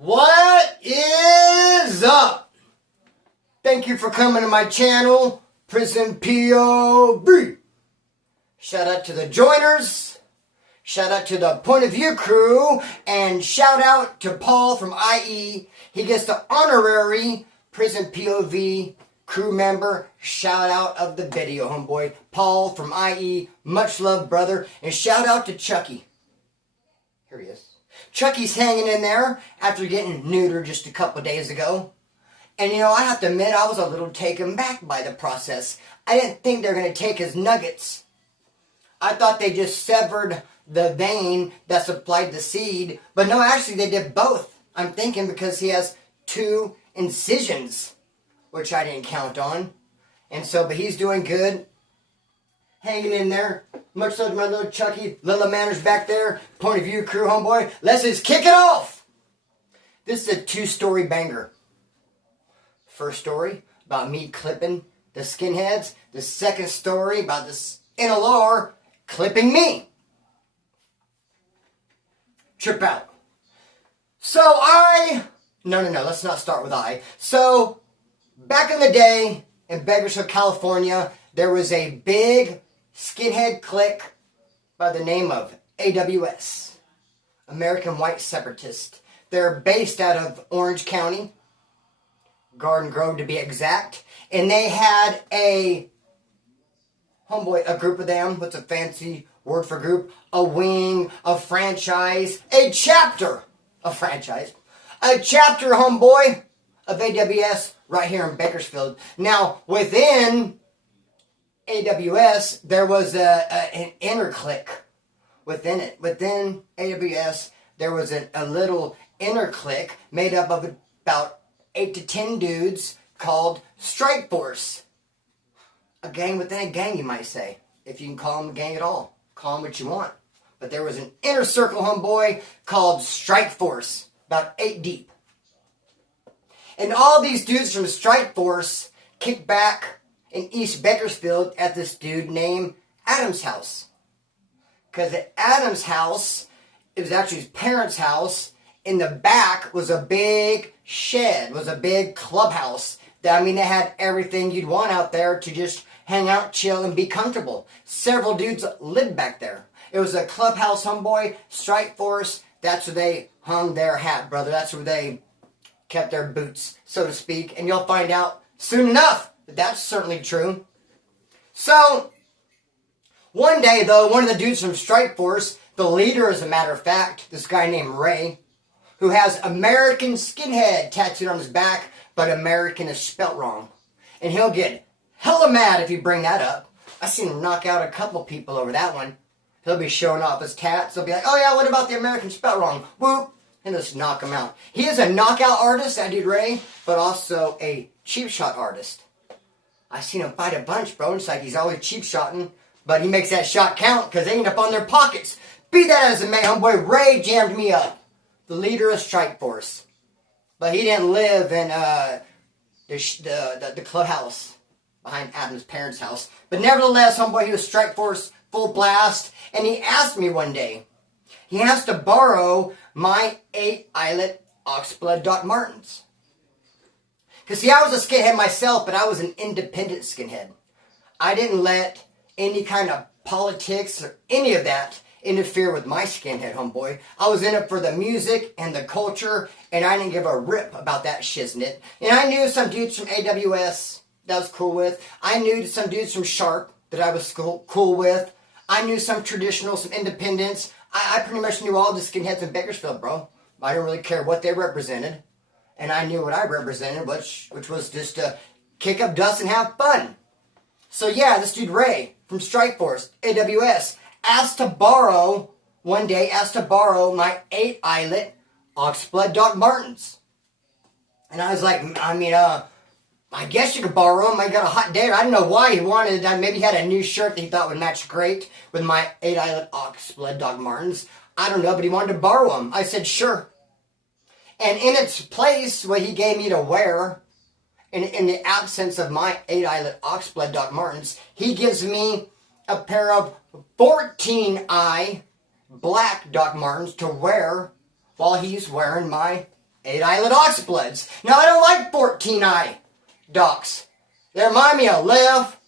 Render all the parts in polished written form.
What is up? Thank you for coming to my channel, Prison POV. Shout out to the joiners, shout out to the Point of View crew, and shout out to Paul from IE. He gets the honorary Prison POV crew member shout out of the video, homeboy. Paul from IE, much love, brother. And shout out to Chucky. Here he is. Chucky's hanging in there after getting neutered just a couple days ago. And you know, I have to admit, I was a little taken back by the process. I didn't think they were going to take his nuggets. I thought they just severed the vein that supplied the seed. But no, actually they did both. I'm thinking because he has 2 incisions, which I didn't count on. And so, but he's doing good. Hanging in there. Much love to my little Chucky. Little Manners back there. Point of View crew, homeboy. Let's just kick it off. This is a 2-story banger. First story about me clipping the skinheads. The second story about this NLR clipping me. Trip out. No, let's not start with I. So, back in the day, in Bakersfield, California, there was a big skinhead clique by the name of AWS, American White Separatist. They're based out of Orange County, Garden Grove to be exact, and they had a group of them. What's a fancy word for group? A wing, a franchise, a chapter, homeboy, of AWS right here in Bakersfield. Now, within AWS, there was an inner clique within it. Within AWS, there was a little inner clique made up of about 8 to 10 dudes called Strike Force. A gang within a gang, you might say. If you can call them a gang at all. Call them what you want. But there was an inner circle, homeboy, called Strike Force. About 8 deep. And all these dudes from Strike Force kicked back in East Bakersfield at this dude named Adam's house. Because at Adam's house, it was actually his parents' house. In the back was a big shed, was a big clubhouse. They had everything you'd want out there to just hang out, chill, and be comfortable. Several dudes lived back there. It was a clubhouse, homeboy, Strike Force. That's where they hung their hat, brother. That's where they kept their boots, so to speak. And you'll find out soon enough that that's certainly true. So, one day, though, one of the dudes from Strike Force, the leader, as a matter of fact, this guy named Ray, who has American Skinhead tattooed on his back, but American is spelt wrong. And he'll get hella mad if you bring that up. I've seen him knock out a couple people over that one. He'll be showing off his tats. He'll be like, oh yeah, what about the American spelt wrong? Whoop. And just knock him out. He is a knockout artist, that dude Ray, but also a cheap shot artist. I've seen him fight a bunch, bro. It's like he's always cheap shotting, but he makes that shot count because they end up on their pockets. Be that as it may, homeboy, Ray jammed me up. The leader of Strike Force. But he didn't live in the clubhouse behind Adam's parents' house. But nevertheless, homeboy, he was Strike Force full blast. And he asked me one day, he has to borrow my 8 eyelet oxblood Doc Martens. Because see, I was a skinhead myself, but I was an independent skinhead. I didn't let any kind of politics or any of that interfere with my skinhead, homeboy. I was in it for the music and the culture, and I didn't give a rip about that shiznit. And I knew some dudes from AWS that I was cool with. I knew some dudes from Sharp that I was cool with. I knew some traditional, some independents. I pretty much knew all the skinheads in Bakersfield, bro. I didn't really care what they represented. And I knew what I represented, which was just to kick up dust and have fun. So yeah, this dude Ray from Strike Force, AWS, one day asked to borrow my 8 eyelet oxblood Doc Martens. And I was like, I guess you could borrow them. I got a hot date. I don't know why he wanted it. Maybe he had a new shirt that he thought would match great with my 8 eyelet oxblood Doc Martens. I don't know, but he wanted to borrow them. I said, sure. And in its place, what he gave me to wear, in the absence of my 8 eyelet oxblood Doc Martens, he gives me a pair of 14-eye black Doc Martens to wear while he's wearing my 8-eyelid oxbloods. Now, I don't like 14-eye docs. They remind me of left,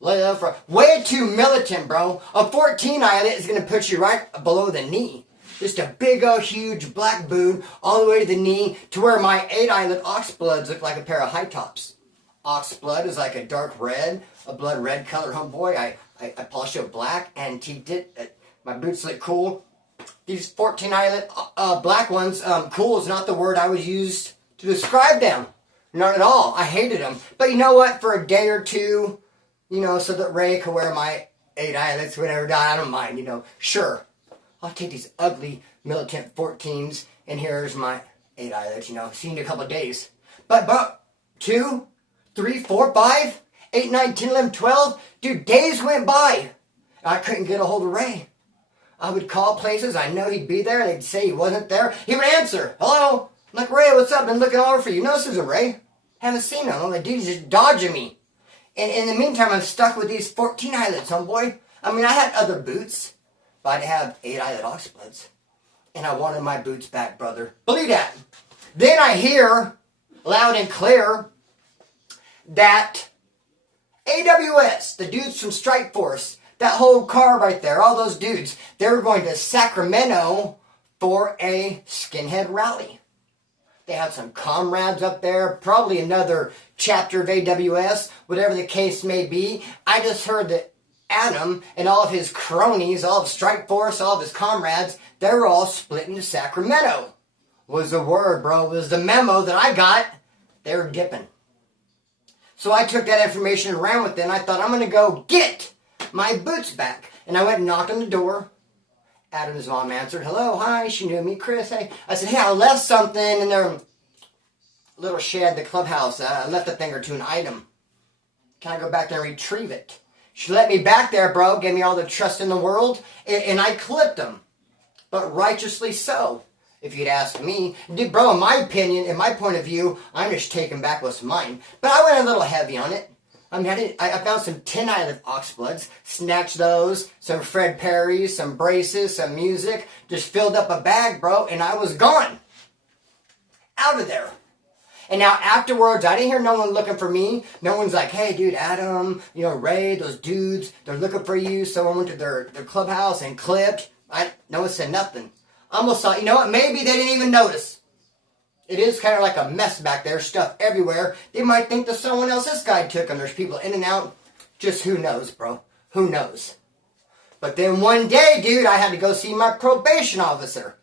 right. Way too militant, bro. A 14-eyelid is going to put you right below the knee. Just a big old huge black boot all the way to the knee to where my 8-eyelid oxbloods look like a pair of high tops. Oxblood is like a dark red, a blood red color, homeboy. I polished it black, antiqued it. My boots look cool. These 14-eyelid black ones, cool is not the word I would use to describe them. Not at all. I hated them. But you know what? For a day or two, you know, so that Ray could wear my 8 eyelids, whatever, I don't mind, you know. Sure. I'll take these ugly militant 14s, and here's my 8 eyelids, you know. See you in a couple of days. But 2, 3, 4, 5, 8, 9, 10, 11, 12. Dude, days went by. I couldn't get a hold of Ray. I would call places. I know he'd be there. They'd say he wasn't there. He would answer. Hello? I'm like, Ray, what's up? Been looking all over for you. No, this isn't Ray. Haven't seen him. I'm like, dude, he's just dodging me. And in the meantime, I'm stuck with these 14 eyelids, homeboy. I mean, I had other boots, but I'd have 8-eyelid oxbloods. And I wanted my boots back, brother. Believe that. Then I hear loud and clear that AWS, the dudes from Strike Force, that whole car right there, all those dudes, they were going to Sacramento for a skinhead rally. They had some comrades up there, probably another chapter of AWS, whatever the case may be. I just heard that Adam and all of his cronies, all of Strike Force, all of his comrades, they were all splitting to Sacramento. Was the word, bro. Was the memo that I got. They were dipping. So I took that information and ran with it, and I thought, I'm going to go get my boots back. And I went and knocked on the door. Adam's mom answered. Hello, hi, she knew me, Chris. Hey. I said, hey, I left something in their little shed, the clubhouse. I left a thing or two, an item. Can I go back there and retrieve it? She let me back there, bro, gave me all the trust in the world, and I clipped them. But righteously so, if you'd ask me. Bro, in my opinion, in my point of view, I'm just taking back what's mine. But I went a little heavy on it. I mean, I found some 10-eyelid oxbloods, snatched those, some Fred Perry's, some braces, some music, just filled up a bag, bro, and I was gone. Out of there. And now afterwards, I didn't hear no one looking for me. No one's like, hey, dude, Adam, you know, Ray, those dudes, they're looking for you. Someone went to their clubhouse and clipped. No one said nothing. I almost thought, you know what, maybe they didn't even notice. It is kind of like a mess back there, stuff everywhere. They might think that someone else, this guy took them. There's people in and out. Just who knows, bro? Who knows? But then one day, dude, I had to go see my probation officer.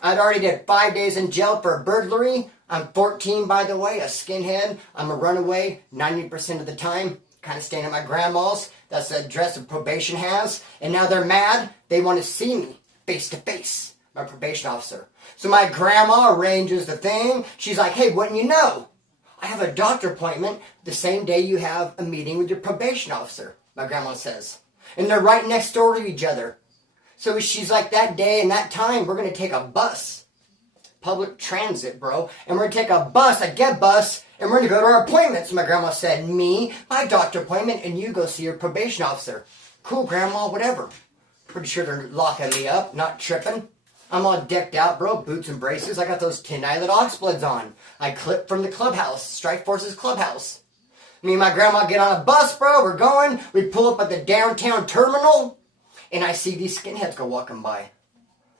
I'd already did 5 days in jail for burglary. I'm 14, by the way, a skinhead. I'm a runaway 90% of the time. Kind of staying at my grandma's. That's the address of probation has. And now they're mad. They want to see me face to face. My probation officer. So my grandma arranges the thing. She's like, hey, wouldn't you know? I have a doctor appointment the same day you have a meeting with your probation officer, my grandma says. And they're right next door to each other. So she's like, that day and that time, we're going to take a bus. Public transit, bro. And we're going to take a bus, a get bus, and we're going to go to our appointments. My grandma said, me, my doctor appointment, and you go see your probation officer. Cool, grandma, whatever. Pretty sure they're locking me up, not tripping. I'm all decked out, bro. Boots and braces. I got those 10-eyelid oxbloods on. I clipped from the clubhouse. Strike Force's clubhouse. Me and my grandma get on a bus, bro. We're going. We pull up at the downtown terminal. And I see these skinheads go walking by.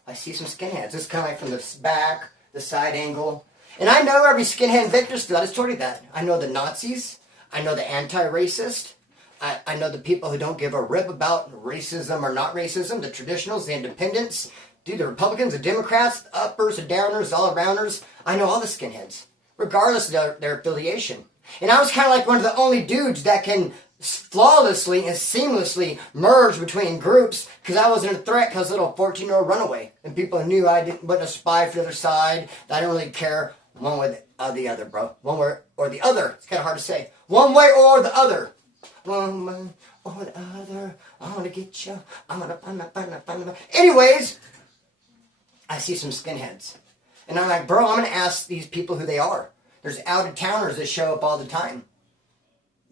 I see some skinheads. It's kind of like from the back, the side angle. And I know every skinhead in Bakersfield. I just told you that. I know the Nazis. I know the anti-racist. I know the people who don't give a rip about racism or not racism. The traditionals, the independents. Dude, the Republicans, the Democrats, the uppers, the downers, all arounders. I know all the skinheads, regardless of their affiliation. And I was kind of like one of the only dudes that can flawlessly and seamlessly merge between groups because I wasn't a threat because I was a little 14-year-old runaway. And people knew I wasn't a spy for the other side. That I didn't really care one way or the other, bro. One way or the other. It's kind of hard to say. One way or the other. One way or the other. I want to get you. I'm going to find. Anyways, I see some skinheads. And I'm like, bro, I'm going to ask these people who they are. There's out-of-towners that show up all the time.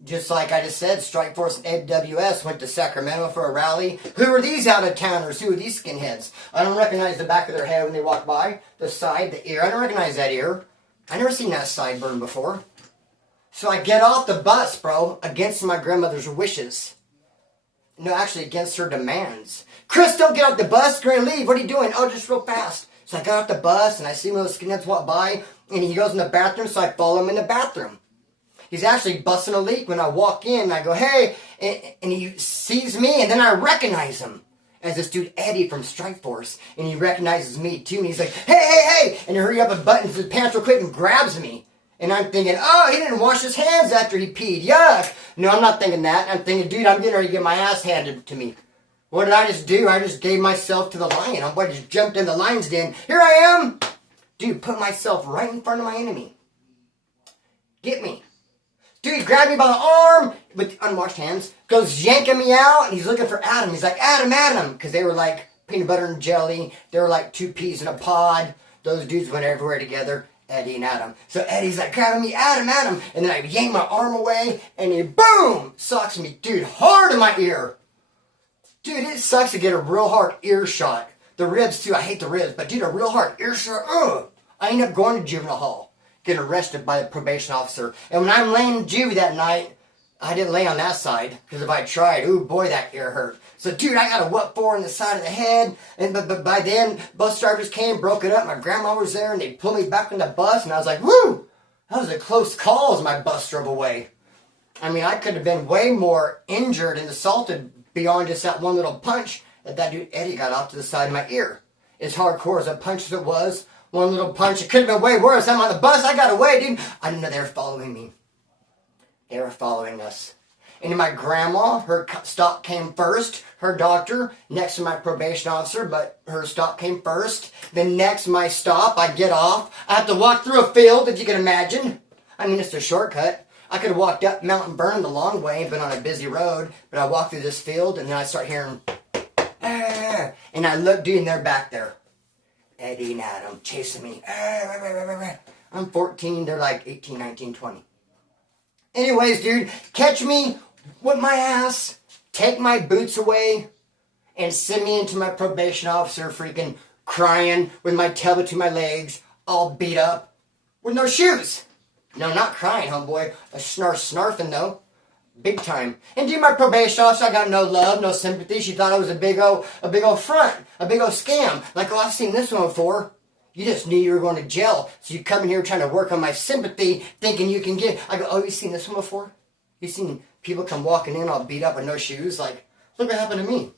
Just like I just said, Strike Force and AWS went to Sacramento for a rally. Who are these out-of-towners? Who are these skinheads? I don't recognize the back of their head when they walk by. The side, the ear. I don't recognize that ear. I never seen that sideburn before. So I get off the bus, bro, against my grandmother's wishes. No, actually against her demands. Chris, don't get off the bus. You're going to leave. What are you doing? Oh, just real fast. So I got off the bus, and I see one of those skinheads walk by, and he goes in the bathroom, so I follow him in the bathroom. He's actually busting a leak when I walk in, and I go, hey, and he sees me, and then I recognize him as this dude Eddie from Strike Force, and he recognizes me too, and he's like, hey, and he hurry up and buttons his pants real quick and grabs me. And I'm thinking, oh, he didn't wash his hands after he peed, yuck. No, I'm not thinking that. I'm thinking, dude, I'm getting ready to get my ass handed to me. What did I just do? I just gave myself to the lion. I just jumped in the lion's den. Here I am. Dude, put myself right in front of my enemy. Get me. Dude, he grabbed me by the arm with unwashed hands, goes yanking me out, and he's looking for Adam. He's like, Adam, because they were like peanut butter and jelly. They were like two peas in a pod. Those dudes went everywhere together, Eddie and Adam. So Eddie's like grabbing me, Adam, and then I yank my arm away, and he, boom, socks me, dude, hard in my ear. Dude, it sucks to get a real hard ear shot. The ribs, too, I hate the ribs, but dude, a real hard ear shot, I end up going to juvenile hall. Getting arrested by the probation officer. And when I'm laying in juvie that night, I didn't lay on that side, because if I tried, ooh boy, that ear hurt. So dude, I got a what for in the side of the head, and but by then, bus drivers came, broke it up, my grandma was there, and they pulled me back on the bus, and I was like, woo! That was a close call as my bus drove away. I mean, I could have been way more injured and assaulted beyond just that one little punch that dude Eddie got off to the side of my ear. As hardcore as a punch as it was, one little punch, it could have been way worse. I'm on the bus, I got away, dude. I didn't know they were following me. They were following us. And my grandma, her stop came first. Her doctor, next to my probation officer, but her stop came first. Then next, my stop, I get off. I have to walk through a field, if you can imagine. I mean, it's a shortcut. I could have walked up Mountain Burn the long way and been on a busy road, but I walk through this field, and then I start hearing, and I look, dude, and they're back there. Eddie and Adam chasing me. I'm 14, they're like 18, 19, 20. Anyways, dude, catch me with my ass, take my boots away, and send me into my probation officer freaking crying with my tail between my legs, all beat up, with no shoes. No, not crying, homeboy. A snarfing, though. Big time. And dude, my probation officer, I got no love, no sympathy. She thought it was a big old front, a big old scam. Like, oh, I've seen this one before. You just knew you were going to jail, so you come in here trying to work on my sympathy, thinking you can get. I go, oh, you seen this one before? You seen people come walking in all beat up with no shoes? Like, look what happened to me.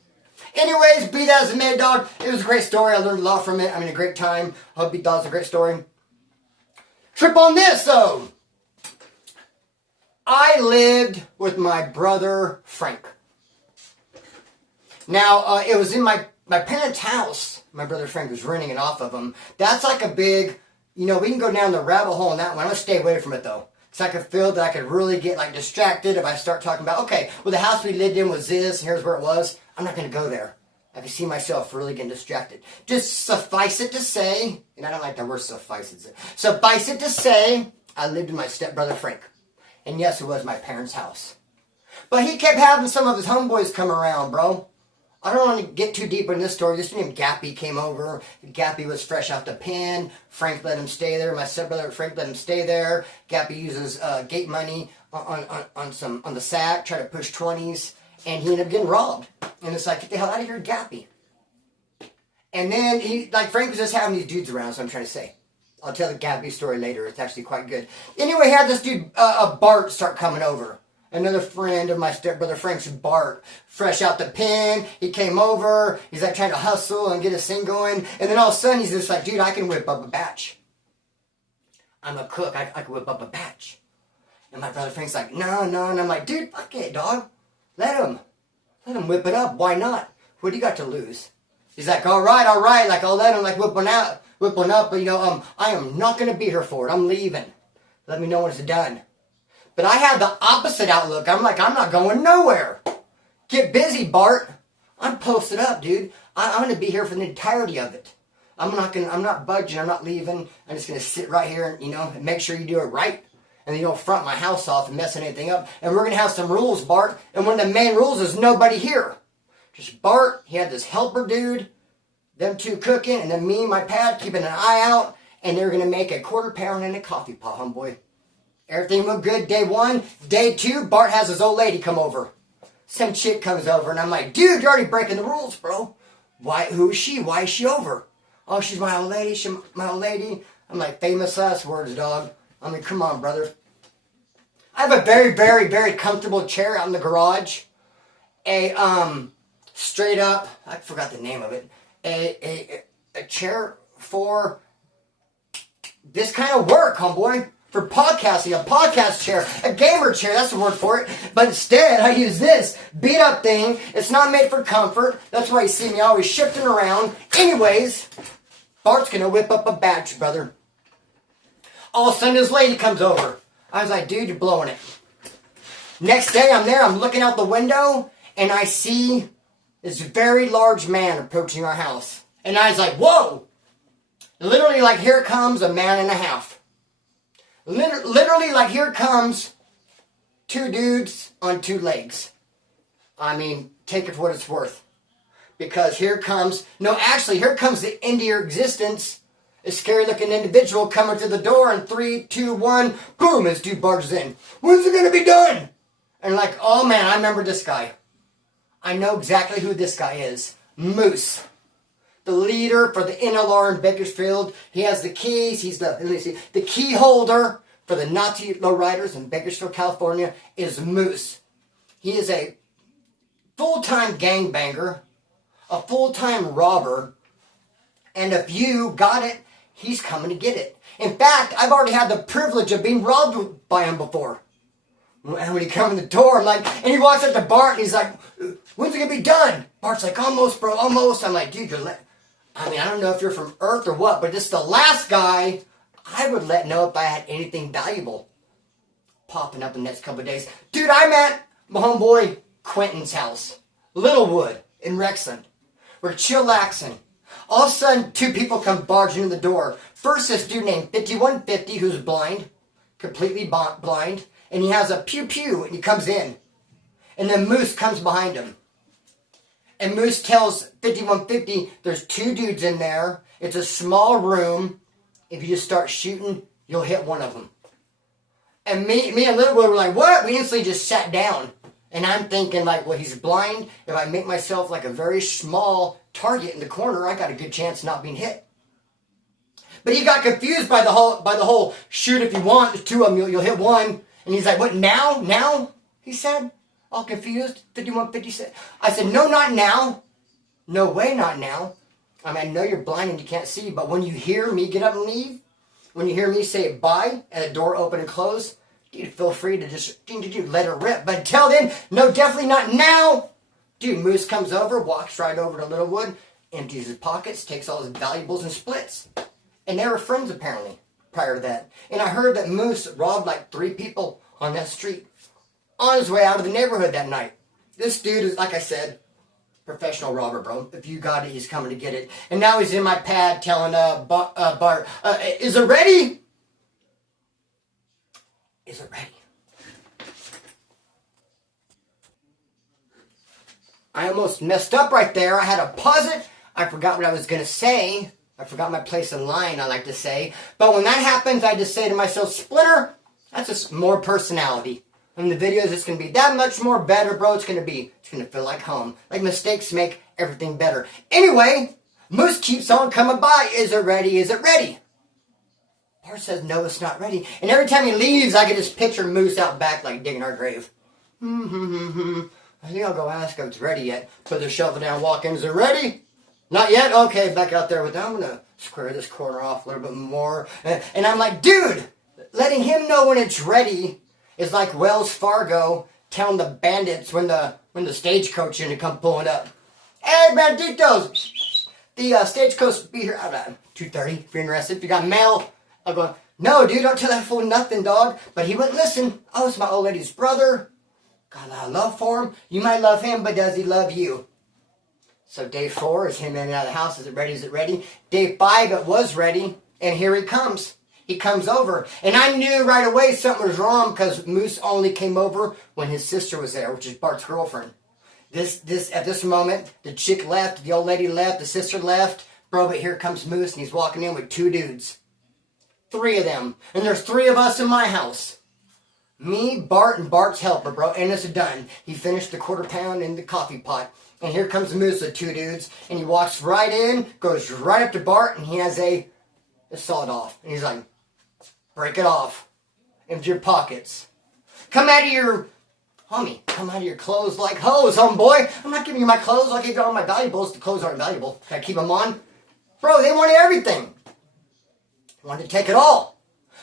Anyways, be that as it may, dog. It was a great story. I learned a lot from it. I mean, a great time. Hope you thought it was a great story. Trip on this, though. I lived with my brother, Frank. Now, it was in my parents' house. My brother Frank was renting it off of them. That's like a big, we can go down the rabbit hole on that one. I'm going to stay away from it, though. Because I could feel that I could really get, distracted if I start talking about, okay, well, the house we lived in was this, and here's where it was. I'm not going to go there. I can see myself really getting distracted. Just suffice it to say, and I don't like the word suffice it. Suffice it to say, I lived with my stepbrother Frank. And yes, it was my parents' house. But he kept having some of his homeboys come around, bro. I don't want to get too deep in this story. This named Gappy came over. Gappy was fresh out the pen. Frank let him stay there. My stepbrother Frank let him stay there. Gappy uses gate money on the sack, try to push 20s, and he ended up getting robbed. And it's like, get the hell out of here, Gappy. And then Frank was just having these dudes around, so I'm trying to say. I'll tell the Gappy story later. It's actually quite good. Anyway, he had this dude, Bart, start coming over. Another friend of my stepbrother Frank's, Bart. Fresh out the pen. He came over. He's trying to hustle and get his thing going. And then all of a sudden, he's just like, dude, I can whip up a batch. I'm a cook. I can whip up a batch. And my brother Frank's like, no. And I'm like, dude, fuck it, dog. Let him whip it up. Why not? What do you got to lose? He's like, all right. I'll let him whip one up. But I am not going to be here for it. I'm leaving. Let me know when it's done. But I had the opposite outlook. I'm like, I'm not going nowhere. Get busy, Bart. I'm posted up, dude. I'm going to be here for the entirety of it. I'm not budging. I'm not leaving. I'm just going to sit right here and, and make sure you do it right. and you don't front my house off and messing anything up. And we're going to have some rules, Bart. And one of the main rules is nobody here. Just Bart, he had this helper dude, them two cooking, and then me and my pad keeping an eye out. And they're going to make a quarter pound and a coffee pot, homeboy. Everything looked good day 1. Day 2, Bart has his old lady come over. Some chick comes over, and I'm like, dude, you're already breaking the rules, bro. Why? Who is she? Why is she over? Oh, she's my old lady. She's my old lady. I'm like, famous last words, dog. I mean, come on, brother. I have a very, very, very comfortable chair out in the garage. Straight up, I forgot the name of it. A chair for this kind of work, homeboy. For podcasting, a podcast chair, a gamer chair, that's the word for it. But instead, I use this beat up thing. It's not made for comfort. That's why you see me always shifting around. Anyways, Bart's gonna whip up a batch, brother. All of a sudden, this lady comes over. I was like, dude, you're blowing it. Next day, I'm there, I'm looking out the window, and I see this very large man approaching our house. And I was like, whoa! Literally, like, here comes a man and a half. Literally, like, here comes 2 dudes on 2 legs. I mean, take it for what it's worth. Because here comes the end of your existence. A scary-looking individual coming to the door in 3, 2, 1. Boom, this dude barges in. When's it going to be done? And like, oh, man, I remember this guy. I know exactly who this guy is. Moose. The leader for the NLR in Bakersfield. He has the keys. He's the key holder for the Nazi lowriders in Bakersfield, California, is Moose. He is a full-time gangbanger, a full-time robber, and if you got it, he's coming to get it. In fact, I've already had the privilege of being robbed by him before. And when he comes in the door, I'm like, and he walks up to Bart, and he's like, when's it going to be done? Bart's like, almost, bro, almost. I'm like, dude, I don't know if you're from Earth or what, but this is the last guy I would let know if I had anything valuable popping up in the next couple of days. Dude, I'm at my homeboy Quentin's house, Littlewood in Rexland. We're chillaxing. All of a sudden, 2 people come barging in the door. First, this dude named 5150 who's blind, completely blind, and he has a pew-pew, and he comes in. And then Moose comes behind him. And Moose tells 5150, there's 2 dudes in there. It's a small room. If you just start shooting, you'll hit one of them. And me and Littlewood were like, what? We instantly just sat down. And I'm thinking, like, well, he's blind. If I make myself like a very small target in the corner, I got a good chance of not being hit. But he got confused by the whole shoot if you want. There's 2 of them, you'll hit one. And he's like, what, now? Now? He said, all confused. 5150 said. I said, no, not now. No way, not now. I mean, I know you're blind and you can't see, but when you hear me get up and leave, when you hear me say bye and the door open and close, dude, feel free to just let it rip. But until then, no, definitely not now. Dude, Moose comes over, walks right over to Littlewood, empties his pockets, takes all his valuables and splits. And they were friends apparently prior to that. And I heard that Moose robbed like 3 people on that street on his way out of the neighborhood that night. This dude is, like I said, professional robber, bro. If you got it, he's coming to get it. And now he's in my pad telling Bart, is it ready? Is it ready? I almost messed up right there. I had to pause it. I forgot what I was going to say. I forgot my place in line, I like to say. But when that happens, I just say to myself, Splitter, that's just more personality. In the videos, it's going to be that much more better, bro. It's going to feel like home. Like mistakes make everything better. Anyway, Moose keeps on coming by. Is it ready? Is it ready? Bart says, no, it's not ready. And every time he leaves, I can just picture Moose out back, like digging our grave. I think I'll go ask if it's ready yet. Put the shovel down, walk in. Is it ready? Not yet? Okay, back out there with them. I'm going to square this corner off a little bit more. And I'm like, dude, letting him know when it's ready is like Wells Fargo telling the bandits when the stagecoach is going to come pulling up. Hey, banditos! The stagecoach will be here at 2:30 if you're interested. If you got mail, I'm going, no, dude, don't tell that fool nothing, dog. But he wouldn't listen. Oh, it's my old lady's brother. Got a lot of love for him. You might love him, but does he love you? So day 4 is him in and out of the house. Is it ready? Is it ready? Day 5, it was ready. And here he comes. He comes over, and I knew right away something was wrong because Moose only came over when his sister was there, which is Bart's girlfriend. At this moment, the chick left, the old lady left, the sister left, bro. But here comes Moose, and he's walking in with 2 dudes, 3 of them, and there's 3 of us in my house. Me, Bart, and Bart's helper, bro, and it's done. He finished the quarter pound in the coffee pot. And here comes Moose with 2 dudes, and he walks right in, goes right up to Bart, and he has a sawed off. And he's like, break it off. Empty your pockets. Come out of your clothes like hose, homeboy. I'm not giving you my clothes. I'll give you all my valuables. The clothes aren't valuable. Can I keep them on? Bro, they wanted everything. They wanted to take it all.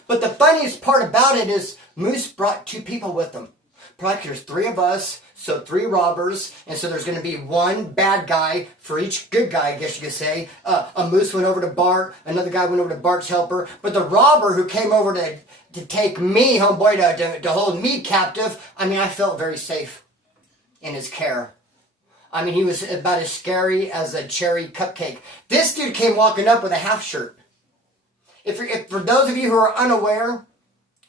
But the funniest part about it is Moose brought 2 people with him. Probably there's 3 of us, so 3 robbers, and so there's going to be 1 bad guy for each good guy, I guess you could say. A Moose went over to Bart, another guy went over to Bart's helper, but the robber who came over to take me, homeboy, to hold me captive, I mean, I felt very safe in his care. I mean, he was about as scary as a cherry cupcake. This dude came walking up with a half shirt. If for those of you who are unaware,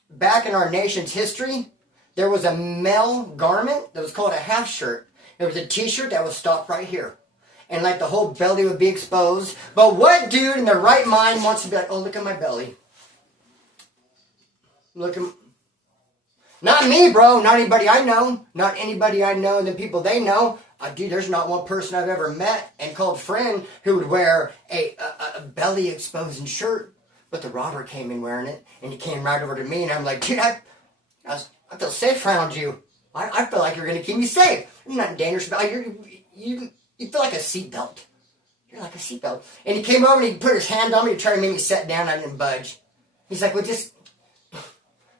back in our nation's history, there was a male garment that was called a half shirt. There was a t-shirt that would stop right here. And like the whole belly would be exposed. But what dude in their right mind wants to be like, oh, look at my belly. Not me, bro. Not anybody I know. Not anybody I know and the people they know. Dude, there's not one person I've ever met and called friend who would wear a belly exposing shirt. But the robber came in wearing it. And he came right over to me. And I'm like, dude, I feel safe around you. I feel like you're going to keep me safe. You're not dangerous. You feel like a seatbelt. You're like a seatbelt. And he came over and he put his hand on me to try to make me sit down. I didn't budge. He's like, well, just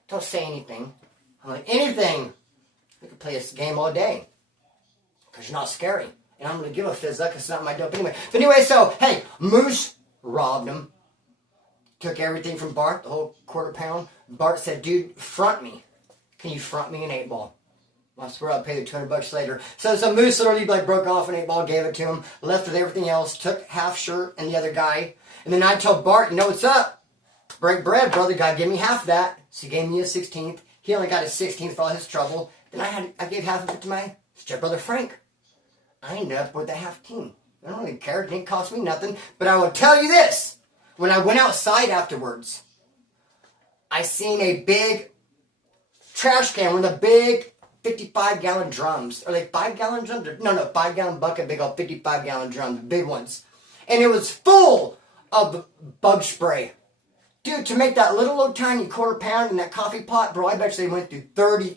don't say anything. I'm like, anything. We could play this game all day. Because you're not scary. And I'm going to give a fizz up because it's not my dope anyway. But anyway, so, hey, Moose robbed him. Took everything from Bart, the whole quarter pound. Bart said, dude, front me. Can you front me an 8-ball? I swear I'll pay you $200 later. So Moose literally broke off an 8-ball, gave it to him, left with everything else, took half shirt and the other guy. And then I told Bart, you know what's up? Break bread, brother. God, give me half of that. So he gave me a 16th. He only got a 16th for all his trouble. Then I gave half of it to my stepbrother Frank. I ended up with a half team. I don't really care. It didn't cost me nothing. But I will tell you this. When I went outside afterwards, I seen a big trash can with a big 55-gallon drums. Are they 5-gallon drums? No, 5-gallon bucket, big old 55-gallon drums, big ones. And it was full of bug spray. Dude, to make that little old tiny quarter pound in that coffee pot, bro, I bet you they went through 30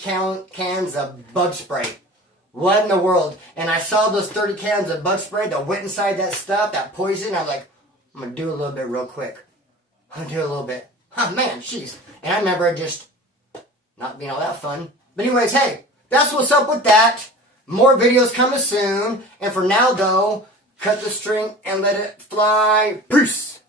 cans of bug spray. What in the world? And I saw those 30 cans of bug spray that went inside that stuff, that poison. I was like, I'm going to do a little bit real quick. I'm going to do a little bit. Oh, man, jeez. And I remember just not being all that fun. But anyways, hey, that's what's up with that. More videos coming soon. And for now, though, cut the string and let it fly. Peace.